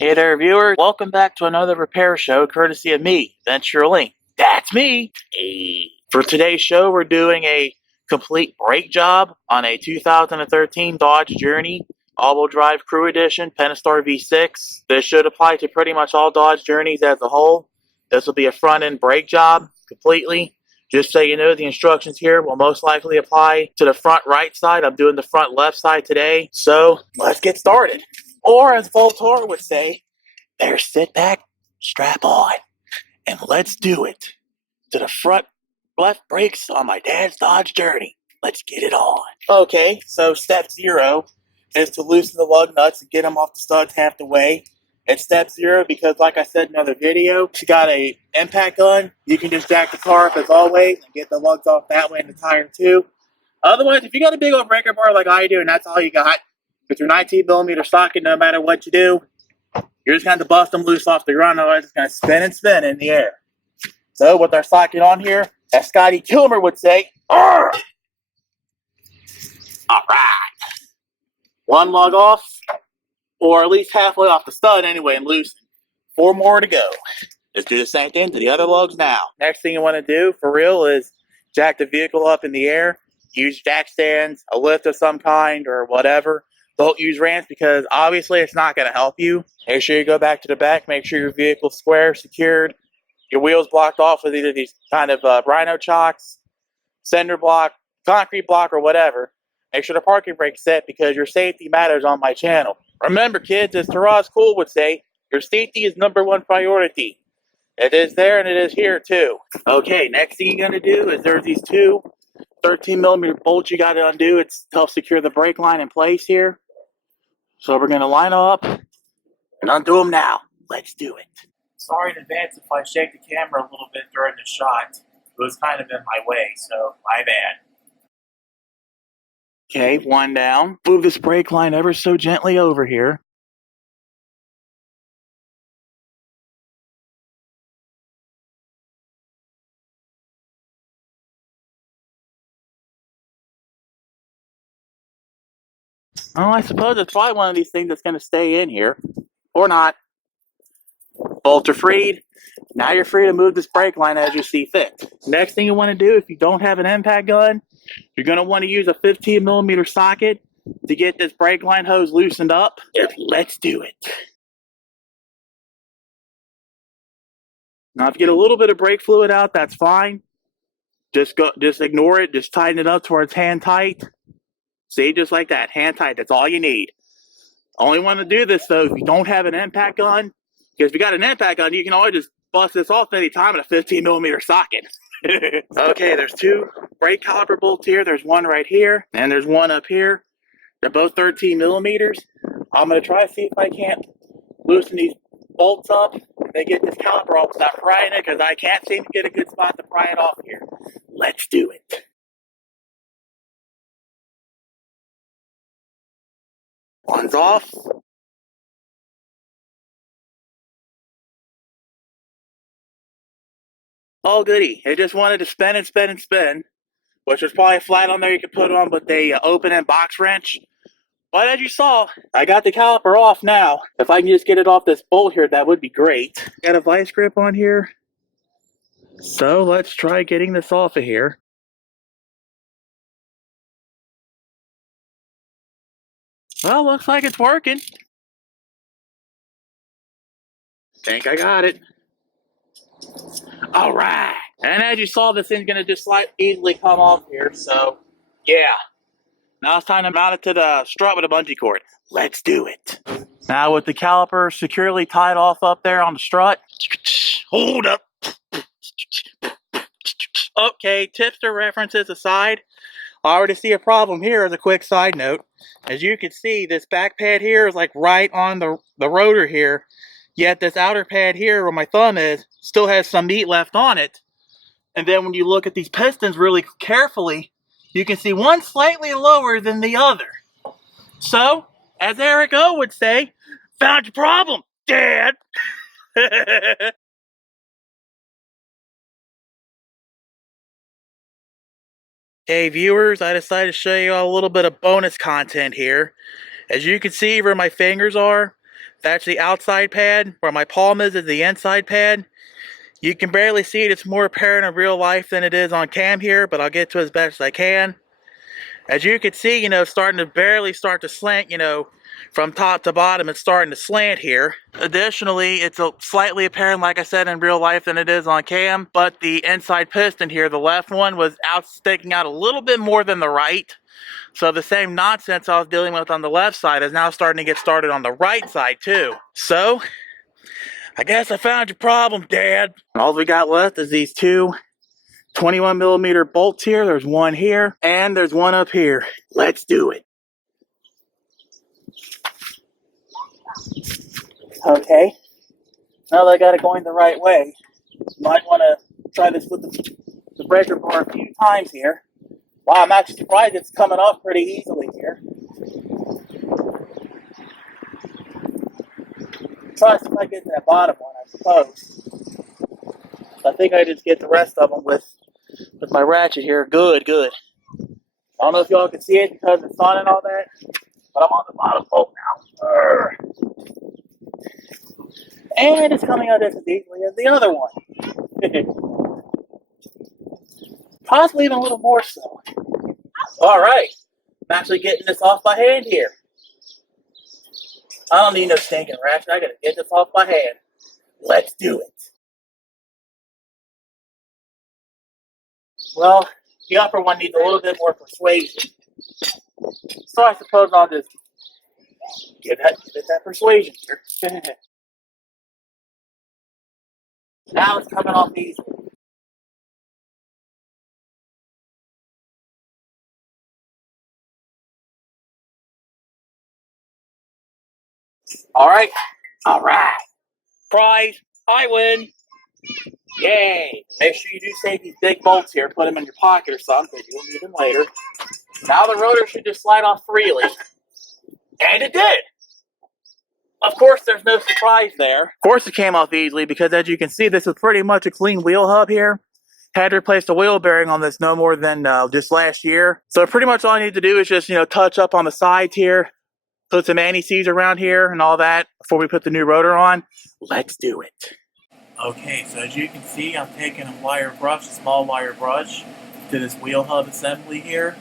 Hey there, viewers. Welcome back to another repair show courtesy of me, Venture Link. That's me. Hey. For today's show, we're doing a complete brake job on a 2013 Dodge Journey all-wheel drive crew edition Pentastar V6. This should apply to pretty much all Dodge Journeys as a whole. This will be a front-end brake job completely. Just so you know, the instructions here will most likely apply to the front right side. I'm doing the front left side today. So let's get started. Or as Voltaire would say, there, sit back, strap on, and let's do it. To the front left brakes on my dad's Dodge Journey. Let's get it on. Okay, so step 0 is to loosen the lug nuts and get them off the studs half the way. It's step 0 because, like I said in another video, if you got a impact gun, you can just jack the car up as always and get the lugs off that way and the tire too. Otherwise, if you got a big old breaker bar like I do and that's all you got, with your 19mm socket, no matter what you do, you're just going to bust them loose off the ground, otherwise it's going to spin and spin in the air. So with our socket on here, as Scotty Kilmer would say, arr! All right. One lug off, or at least halfway off the stud anyway, and loosen. 4 more to go. Let's do the same thing to the other lugs now. Next thing you want to do, for real, is jack the vehicle up in the air. Use jack stands, a lift of some kind, or whatever. Don't use ramps because obviously it's not going to help you. Make sure you go back to the back. Make sure your vehicle's square, secured. Your wheels blocked off with either these kind of rhino chocks, cinder block, concrete block, or whatever. Make sure the parking brake's set because your safety matters on my channel. Remember, kids, as Taraz Cool would say, your safety is #1 priority. It is there and it is here too. Okay, next thing you're going to do is there's these 2 13mm bolts you got to undo. It's to help secure the brake line in place here. So we're going to line up and undo them now. Let's do it. Sorry in advance if I shake the camera a little bit during the shot. It was kind of in my way, so my bad. Okay, 1 down. Move this brake line ever so gently over here. Oh, I suppose it's probably one of these things that's going to stay in here. Or not. Bolts are freed. Now you're free to move this brake line as you see fit. Next thing you want to do, if you don't have an impact gun, you're going to want to use a 15mm socket to get this brake line hose loosened up. Let's do it. Now, if you get a little bit of brake fluid out, that's fine. Just ignore it. Just tighten it up to where it's hand tight. See, just like that, hand tight. That's all you need. Only want to do this though if you don't have an impact gun, because if you got an impact gun, you can always just bust this off anytime in a 15mm socket. Okay, there's 2 brake caliper bolts here. There's one right here, and there's one up here. They're both 13mm. I'm going to try to see if I can't loosen these bolts up and they get this caliper off without prying it, because I can't seem to get a good spot to pry it off here. Let's do it. One's off. Oh goody, it just wanted to spin and spin and spin, which was probably flat on there you could put on with a open end box wrench. But as you saw, I got the caliper off now. If I can just get it off this bolt here, that would be great. Got a vice grip on here. So let's try getting this off of here. Well, looks like it's working. Think I got it. All right. And as you saw, this thing's going to just easily come off here. So, yeah. Now it's time to mount it to the strut with a bungee cord. Let's do it. Now with the caliper securely tied off up there on the strut. Hold up. Okay, tipster references aside, I already see a problem here as a quick side note. As you can see, this back pad here is like right on the rotor here. Yet this outer pad here where my thumb is still has some meat left on it. And then when you look at these pistons really carefully, you can see one slightly lower than the other. So, as Eric O would say, found your problem, Dad. Hey viewers, I decided to show you a little bit of bonus content here. As you can see where my fingers are, That's the outside pad. Where my palm is the inside pad. You can barely see it. It's more apparent in real life than it is on cam here, but I'll get to it as best as I can. As you can see, it's starting to barely start to slant, from top to bottom. It's starting to slant here. Additionally, it's slightly apparent, like I said, in real life than it is on cam, but the inside piston here, the left one, was sticking out a little bit more than the right. So the same nonsense I was dealing with on the left side is now starting to get started on the right side too. So, I guess I found your problem, Dad. All we got left is these two 21mm bolts here. There's one here, and there's one up here. Let's do it. Okay. Now that I got it going the right way, might want to try this with the breaker bar a few times here. Wow, I'm actually surprised it's coming off pretty easily here. Try to see if I get to that bottom one, I suppose. I think I just get the rest of them with my ratchet here. Good, good. I don't know if y'all can see it because it's on and all that, but I'm on the bottom bolt now. And it's coming out just as easily as the other one. Possibly even a little more so. Alright, I'm actually getting this off by hand here. I don't need no stinking ratchet. I gotta get this off by hand. Let's do it. Well, the upper one needs a little bit more persuasion. So I suppose I'll just give it that persuasion here. Now it's coming off easy. Alright. Alright. Prize. I win. Yay. Make sure you do save these big bolts here. Put them in your pocket or something, because you'll need them later. Now the rotor should just slide off freely. And it did. Of course, there's no surprise there. Of course, it came off easily because, as you can see, this is pretty much a clean wheel hub here. Had to replace the wheel bearing on this no more than just last year. So pretty much all I need to do is just, touch up on the sides here, put some anti-sieze around here and all that before we put the new rotor on. Let's do it. Okay, so as you can see, I'm taking a small wire brush, to this wheel hub assembly here.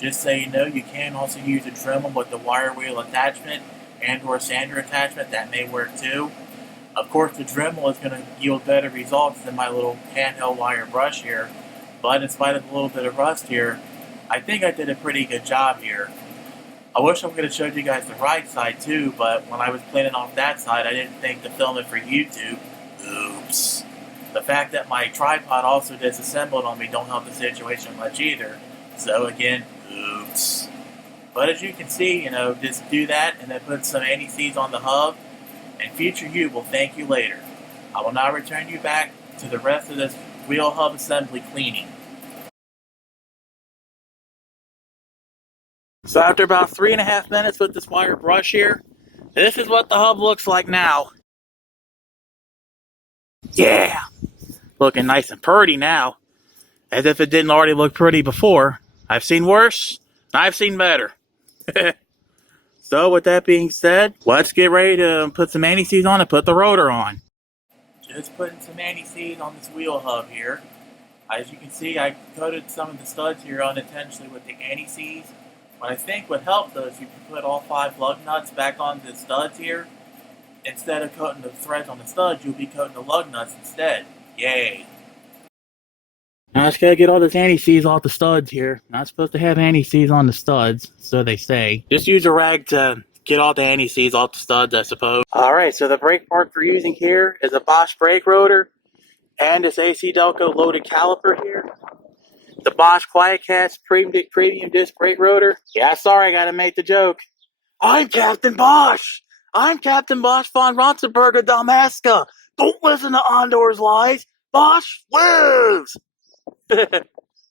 Just so you know, you can also use a Dremel with the wire wheel attachment and or sander attachment. That may work too. Of course, the Dremel is going to yield better results than my little handheld wire brush here, but in spite of a little bit of rust here, I think I did a pretty good job here. I wish I could have showed you guys the right side too, but when I was cleaning off that side, I didn't think to film it for YouTube. Oops. The fact that my tripod also disassembled on me don't help the situation much either. So again, oops. But as you can see, just do that and then put some anti-sieze on the hub, and future you will thank you later. I will now return you back to the rest of this wheel hub assembly cleaning. So after about 3.5 minutes with this wire brush here, this is what the hub looks like now. Yeah! Looking nice and pretty now. As if it didn't already look pretty before. I've seen worse, I've seen better. So with that being said, let's get ready to put some anti-sieze on and put the rotor on. Just putting some anti-sieze on this wheel hub here. As you can see, I coated some of the studs here unintentionally with the anti-sieze. What I think would help though is you can put all 5 lug nuts back on the studs here. Instead of coating the threads on the studs, you'll be coating the lug nuts instead. Yay! Now I just gotta get all this anti-sieze off the studs here. Not supposed to have anti-sieze on the studs, so they say. Just use a rag to get all the anti-sieze off the studs, I suppose. Alright, so the brake part we're using here is a Bosch brake rotor and this AC Delco loaded caliper here. The Bosch QuietCast premium disc brake rotor. Yeah, sorry, I gotta make the joke. I'm Captain Bosch! I'm Captain Bosch von Ronsenberger Damaska! Don't listen to Andor's lies! Bosch lives!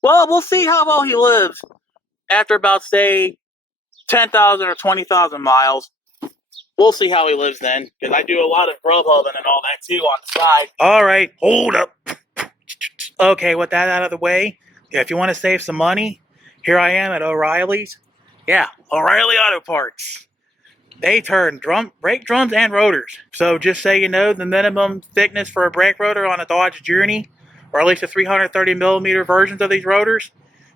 Well, we'll see how well he lives after about, say, 10,000 or 20,000 miles. We'll see how he lives then, because I do a lot of grub hubbing and all that too on the side. Alright, hold up. Okay, with that out of the way, if you want to save some money, here I am at O'Reilly's. Yeah, O'Reilly Auto Parts. they turn brake drums and rotors. So just so you know, the minimum thickness for a brake rotor on a Dodge Journey, or at least the 330 millimeter versions of these rotors,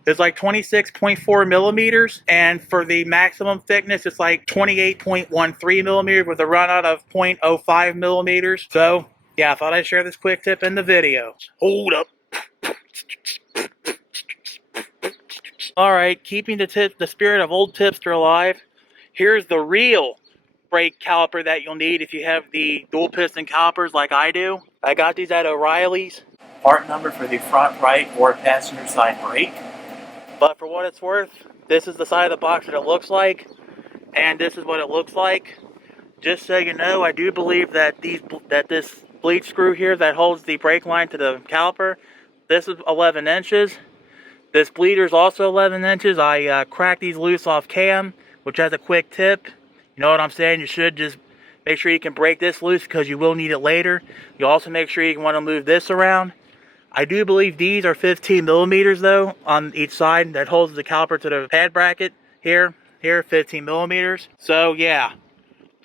is like 26.4 millimeters, and for the maximum thickness, it's like 28.13 millimeters with a run out of 0.05 millimeters. So yeah, I thought I'd share this quick tip in the video. Hold up. Alright, keeping the spirit of old tipster alive, here's the real brake caliper that you'll need if you have the dual piston calipers like I do. I got these at O'Reilly's. Part number for the front right or passenger side brake. But for what it's worth, this is the side of the box that it looks like, and this is what it looks like. Just so you know, I do believe that this bleed screw here that holds the brake line to the caliper, this is 11 inches. This bleeder is also 11 inches. I cracked these loose off cam, which has a quick tip. You know what I'm saying? You should just make sure you can break this loose because you will need it later. You also make sure you want to move this around. I do believe these are 15 millimeters though on each side that holds the caliper to the pad bracket. Here 15 millimeters. So yeah,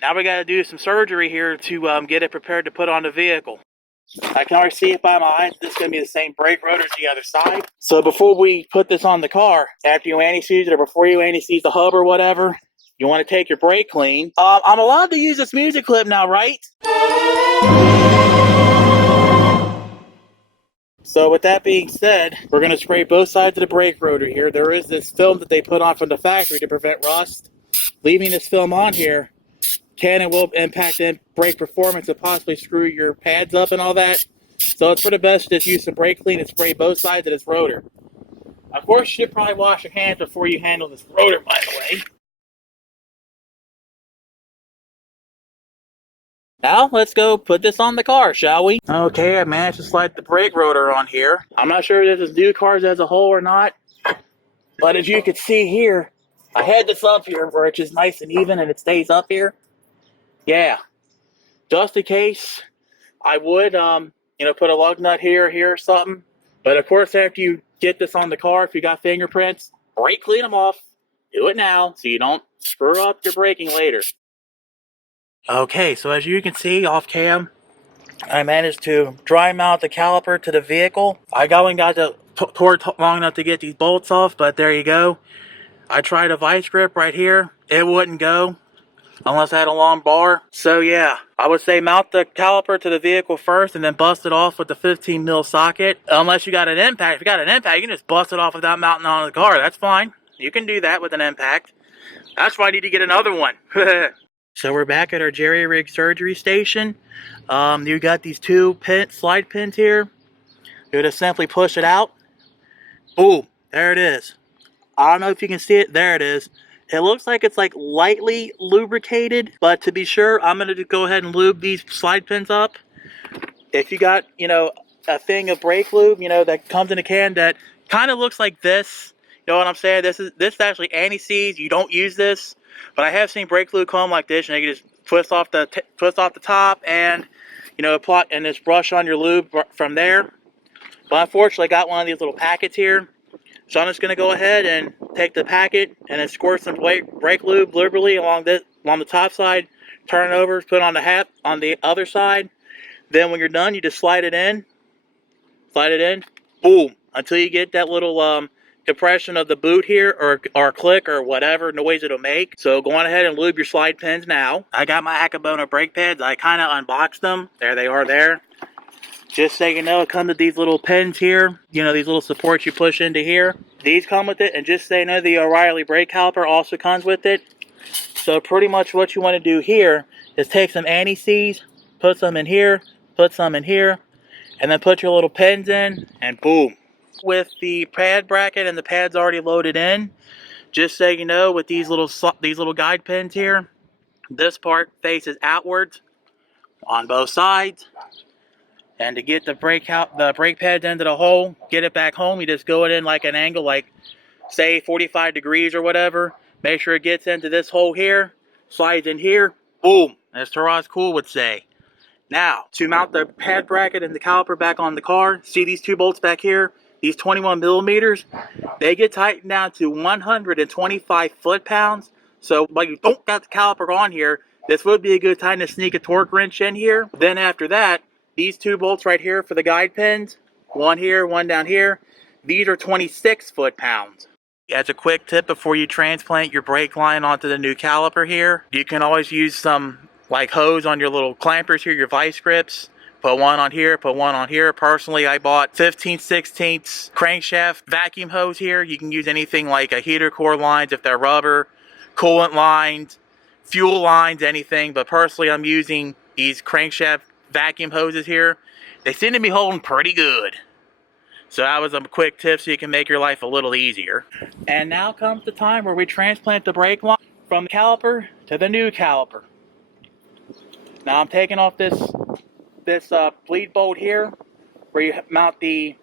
now we got to do some surgery here to get it prepared to put on the vehicle. I can already see it by my eyes. This is going to be the same brake rotor as the other side. So before we put this on the car, after you anti-sieze it or before you anti-sieze the hub or whatever, you want to take your brake clean. I'm allowed to use this music clip now, right? So with that being said, we're going to spray both sides of the brake rotor here. There is this film that they put on from the factory to prevent rust. Leaving this film on here can and will impact the brake performance and possibly screw your pads up and all that. So it's for the best to just use some brake clean and spray both sides of this rotor. Of course, you should probably wash your hands before you handle this rotor, by the way. Now, let's go put this on the car, shall we? Okay, I managed to slide the brake rotor on here. I'm not sure if this is new cars as a whole or not, but as you can see here, I had this up here where it's just nice and even and it stays up here. Yeah, just in case, I would, put a lug nut here or something. But of course, after you get this on the car, if you got fingerprints, brake clean them off. Do it now so you don't screw up your braking later. Okay, so as you can see off cam, I managed to dry mount the caliper to the vehicle. I got the torque long enough to get these bolts off, but there you go. I tried a vice grip right here. It wouldn't go unless I had a long bar. So yeah, I would say mount the caliper to the vehicle first and then bust it off with the 15 mil socket. Unless you got an impact. If you got an impact, you can just bust it off without mounting it on the car. That's fine. You can do that with an impact. That's why I need to get another one. So we're back at our jerry rig surgery station. You got these two slide pins here. You just simply push it out. Boom, there it is. I don't know if you can see it. There it is. It looks like it's like lightly lubricated, but to be sure, I'm going to go ahead and lube these slide pins up. If you got, a thing of brake lube, that comes in a can that kind of looks like this. You know what I'm saying? This is actually anti-sieze. You don't use this. But I have seen brake lube come like this, and you can just twist off the top and apply and just brush on your lube from there. But unfortunately, I got one of these little packets here, so I'm just going to go ahead and take the packet and then squirt some brake lube liberally along the top side, turn it over, put it on the hat on the other side. Then when you're done, you just slide it in, boom, until you get that little compression of the boot here or click or whatever noise it'll make. So go on ahead and lube your slide pins now. I got my Akobono brake pads. I kind of unboxed them. There they are there. Just so you know, it comes with these little pins here. These little supports you push into here. These come with it. And just so you know, the O'Reilly brake caliper also comes with it. So pretty much what you want to do here is take some anti-sieze, put some in here, put some in here, and then put your little pins in, and boom. With the pad bracket and the pads already loaded in, just so you know, with these little guide pins here, this part faces outwards on both sides. And to get the brake pads into the hole, get it back home, you just go it in like an angle, like say 45 degrees or whatever. Make sure it gets into this hole here, slides in here, boom, as Taraz Cool would say. Now, to mount the pad bracket and the caliper back on the car, see these two bolts back here? These 21 millimeters, they get tightened down to 125 foot-pounds So while you don't got the caliper on here, this would be a good time to sneak a torque wrench in here. Then after that, these 2 bolts right here for the guide pins, one here, one down here, these are 26 foot-pounds. As a quick tip before you transplant your brake line onto the new caliper here, you can always use some like hose on your little clampers here, your vice grips. Put one on here, put one on here. Personally, I bought 15/16 crankshaft vacuum hose here. You can use anything like a heater core lines if they're rubber, coolant lines, fuel lines, anything. But personally, I'm using these crankshaft vacuum hoses here. They seem to be holding pretty good. So that was a quick tip so you can make your life a little easier. And now comes the time where we transplant the brake line from the caliper to the new caliper. Now I'm taking off this bleed bolt here where you mount the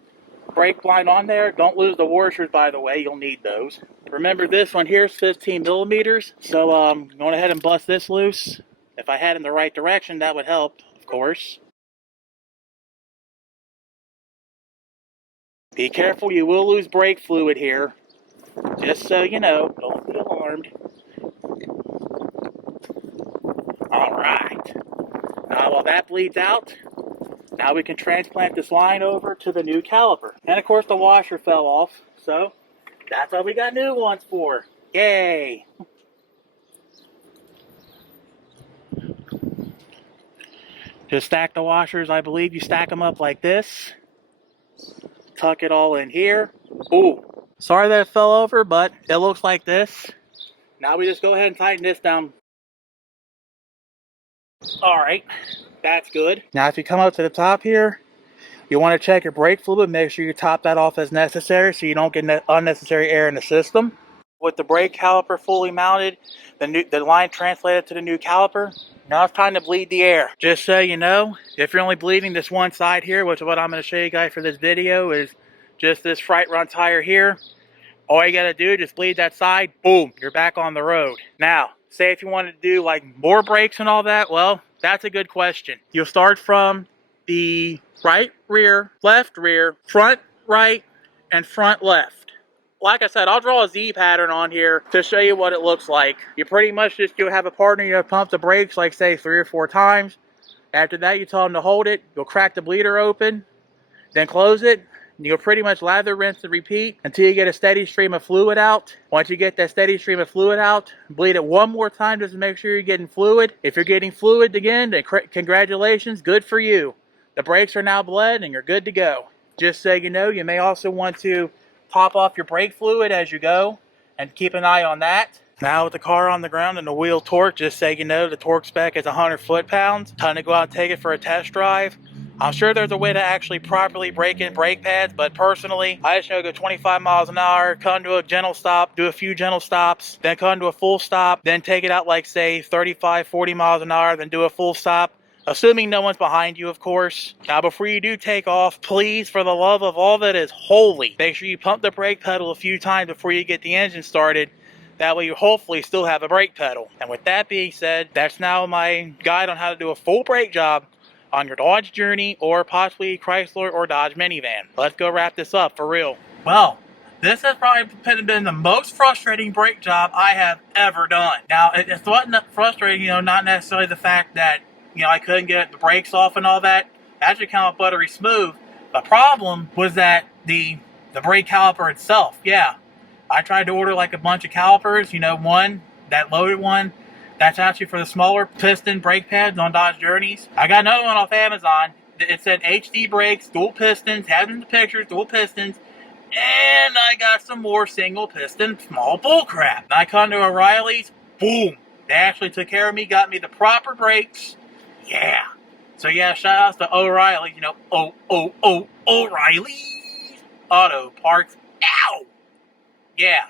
brake line on there. Don't lose the washers, by the way, you'll need those. Remember, this one here is 15 millimeters, so I'm going ahead and bust this loose. If I had in the right direction, that would help, of course. Be careful, you will lose brake fluid here, just so you know. Don't be alarmed. Alright, now while that bleeds out, now we can transplant this line over to the new caliper. And of course the washer fell off, so that's what we got new ones for. Yay! Just stack the washers. I believe you stack them up like this. Tuck it all in here. Ooh, sorry that it fell over, but it looks like this. Now we just go ahead and tighten this down. Alright, that's good. Now if you come up to the top here, you want to check your brake fluid. Make sure you top that off as necessary so you don't get unnecessary air in the system. With the brake caliper fully mounted, the line translated to the new caliper, now it's time to bleed the air. Just so you know, if you're only bleeding this one side here, which is what I'm going to show you guys for this video, is just this front run tire here. All you got to do, just bleed that side, boom, you're back on the road. Now, say if you wanted to do like more brakes and all that, well, that's a good question. You'll start from the right rear, front right, and front left. Like I said, I'll draw a Z pattern on here to show you what it looks like. You pretty much just, you'll have a partner, you pump the brakes like say 3 or 4 times. After that, you tell them to hold it. You'll crack the bleeder open, then close it. You'll pretty much lather, rinse, and repeat until you get a steady stream of fluid out. Once you get that steady stream of fluid out, bleed it one more time just to make sure you're getting fluid. If you're getting fluid again, then congratulations, good for you. The brakes are now bled and you're good to go. Just so you know, you may also want to top off your brake fluid as you go and keep an eye on that. Now with the car on the ground and the wheel torque, just so you know, the torque spec is 100 foot-pounds. Time to go out and take it for a test drive. I'm sure there's a way to actually properly break in brake pads, but personally, I just know go 25 miles an hour, come to a gentle stop, do a few gentle stops, then come to a full stop, then take it out like say 35, 40 miles an hour, then do a full stop. Assuming no one's behind you, of course. Now, before you do take off, please, for the love of all that is holy, make sure you pump the brake pedal a few times before you get the engine started. That way you hopefully still have a brake pedal. And with that being said, that's now my guide on how to do a full brake job on your Dodge Journey or possibly Chrysler or Dodge minivan. Let's go wrap this up for real. Well, this has probably been the most frustrating brake job I have ever done. Now, it wasn't frustrating, not necessarily the fact that I couldn't get the brakes off and all that. Actually kind of buttery smooth. The problem was that the brake caliper itself. Yeah, I tried to order like a bunch of calipers. One, that loaded one, that's actually for the smaller piston brake pads on Dodge Journeys. I got another one off Amazon. It said HD brakes, dual pistons, had in the pictures, dual pistons. And I got some more single piston small bull crap. And I come to O'Reilly's, boom. They actually took care of me, got me the proper brakes. Yeah. So yeah, shout outs to O'Reilly, O'Reilly Auto Parts. Ow! Yeah.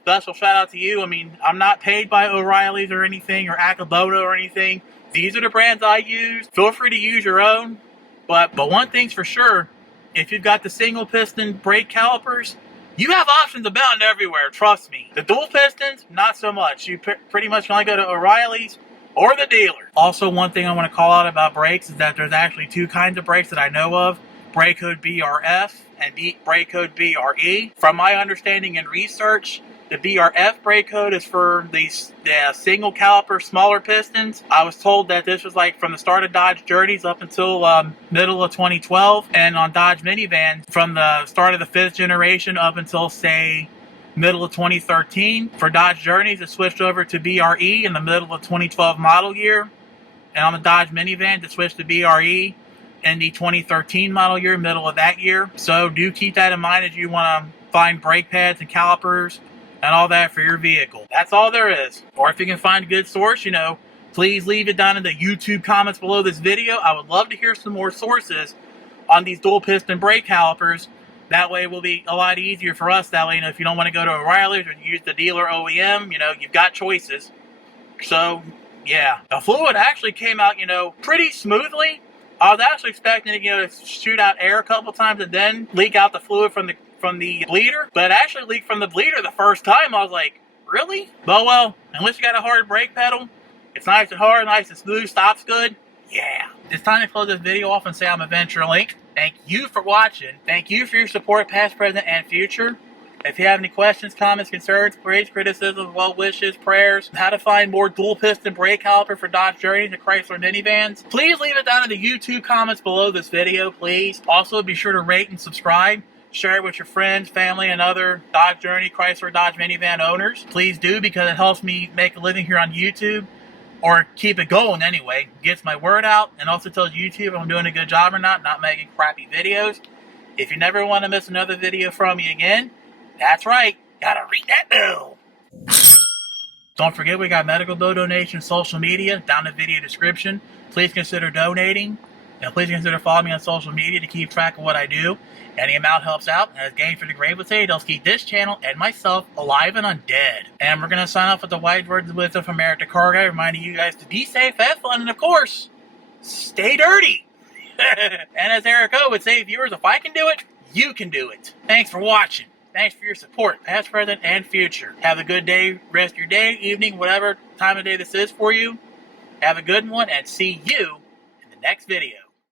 Special shout out to you. I mean, I'm not paid by O'Reilly's or anything, or Akobono or anything. These are the brands I use. Feel free to use your own. But one thing's for sure, if you've got the single piston brake calipers, you have options abound everywhere, trust me. The dual pistons, not so much. You pretty much can only go to O'Reilly's or the dealer. Also, one thing I want to call out about brakes is that there's actually 2 kinds of brakes that I know of. Brake code BRF and brake code BRE. From my understanding and research, The BRF brake code is for the single caliper smaller pistons. I was told that this was like from the start of Dodge journeys up until middle of 2012, and on Dodge minivans from the start of the 5th generation up until say middle of 2013. For Dodge journeys, it switched over to BRE in the middle of 2012 model year, and on the Dodge minivans, it switched to BRE in the 2013 model year, middle of that year. So do keep that in mind as you want to find brake pads and calipers and all that for your vehicle. That's all there is. Or if you can find a good source, please leave it down in the YouTube comments below this video. I would love to hear some more sources on these dual piston brake calipers. That way it will be a lot easier for us. That way, if you don't want to go to O'Reilly's or use the dealer OEM, you've got choices. So, yeah. The fluid actually came out, pretty smoothly. I was actually expecting it, to shoot out air a couple times and then leak out the fluid from the bleeder, but it actually leaked from the bleeder the first time. I was like, really? But well, unless you got a hard brake pedal, it's nice and hard, nice and smooth, stops good. Yeah. It's time to close this video off and say I'm Adventure Link. Thank you for watching. Thank you for your support, past, present, and future. If you have any questions, comments, concerns, praise, criticisms, well wishes, prayers, how to find more dual piston brake caliper for Dodge journeys and Chrysler minivans, please leave it down in the YouTube comments below this video, please. Also, be sure to rate and subscribe. Share it with your friends, family, and other Dodge Journey, Chrysler Dodge minivan owners. Please do, because it helps me make a living here on YouTube, or keep it going anyway. Gets my word out, and also tells YouTube if I'm doing a good job or not making crappy videos. If you never want to miss another video from me again, that's right, gotta ring that bell. Don't forget we got medical bill donation, social media, down in the video description. Please consider donating, and please consider following me on social media to keep track of what I do. Any amount helps out, and as Game for the Grave would say, it helps keep this channel and myself alive and undead. And we're going to sign off with the wise words of wisdom from Eric the Car Guy, reminding you guys to be safe, have fun, and of course, stay dirty. And as Eric O would say, viewers, if I can do it, you can do it. Thanks for watching. Thanks for your support, past, present, and future. Have a good day, rest of your day, evening, whatever time of day this is for you. Have a good one, and see you in the next video.